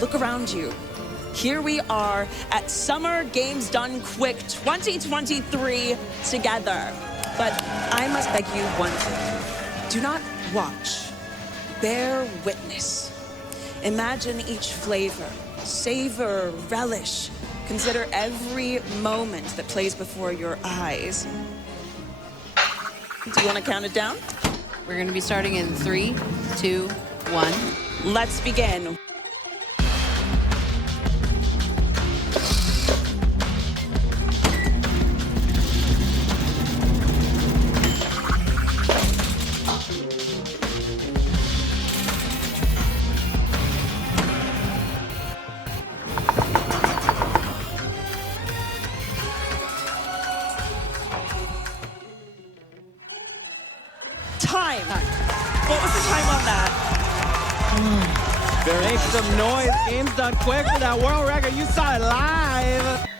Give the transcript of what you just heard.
look around you. Here we are at Summer Games Done Quick 2023 together. But I must beg you one thing. Do not watch. Bear witness. Imagine each flavor. Savor, relish. Consider every moment that plays before your eyes. Do you want to count it down? We're going to be starting in 3, 2, 1. Let's begin. Time. What was the time on that? Make some noise. Games Done Quick for that world record. You saw it live.